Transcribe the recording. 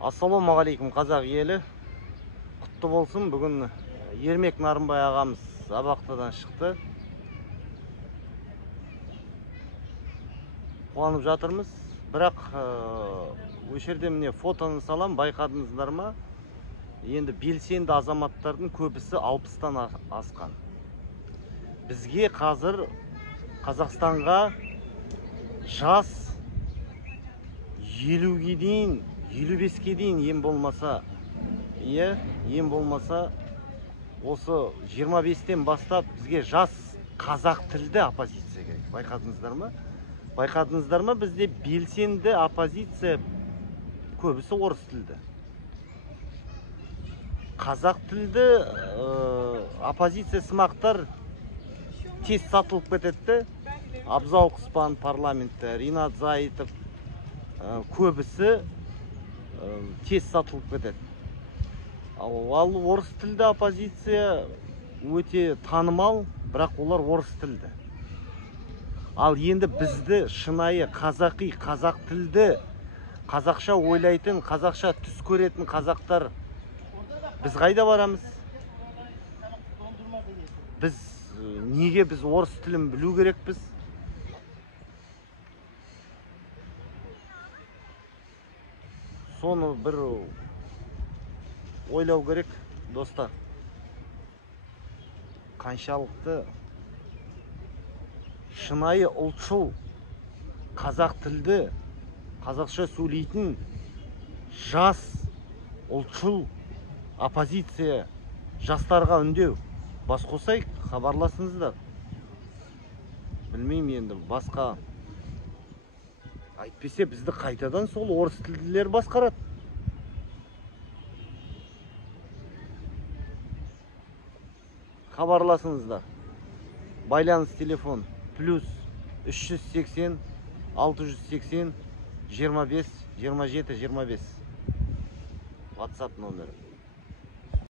Ассалаумағалейкум қазақ елі. Құтты болсын. Бүгін Ермек Нарымбай ағамыз Абақтыдан шықты. Қуанып жатырмыз. Бірақ өшерде міне фотоны салам, байқадыңыздар ма? Енді белсенді азаматтардың көбісі 60-тан асқан. Бізге қазір Қазақстанға жас 50-ге дейін, 55-ке дейін ем болмаса, осы 25-тен бастап бізге жас қазақ тілді оппозиция керек. Байқадыңыздар ма? Байқадыңыздар ма? Бізде белсенді оппозиция көбісі орыс тілді. Қазақ тілді оппозиция сымақтар тез сатылып кететті. Абзал Құспан парламентті, Ринат Зайытов көбісі тез сатылып кетеді. Ал орыс тілді оппозиция өте танымал, бірақ олар орыс тілді. Ал енді бізді шынайы қазақи, қазақ тілді, қазақша ойлайтын, қазақша түс көретін қазақтар біз қайда барамыз? Неге біз орыс тілін білу керекпіз? Соны бір ойлау керек, достар. Қаншалықты шынайы ұлтшыл, қазақ тілді, қазақша сөйлейтін жас ұлтшыл оппозиция жастарға үндеу. Бас қосайық, хабарласыңыздар. Білмеймін енді, басқа айтпесе бізді қайтадан сол орыс тілділер басқарады. Хабарласыңыздар. Байланыс телефон +380 680 25 27 25. WhatsApp номері.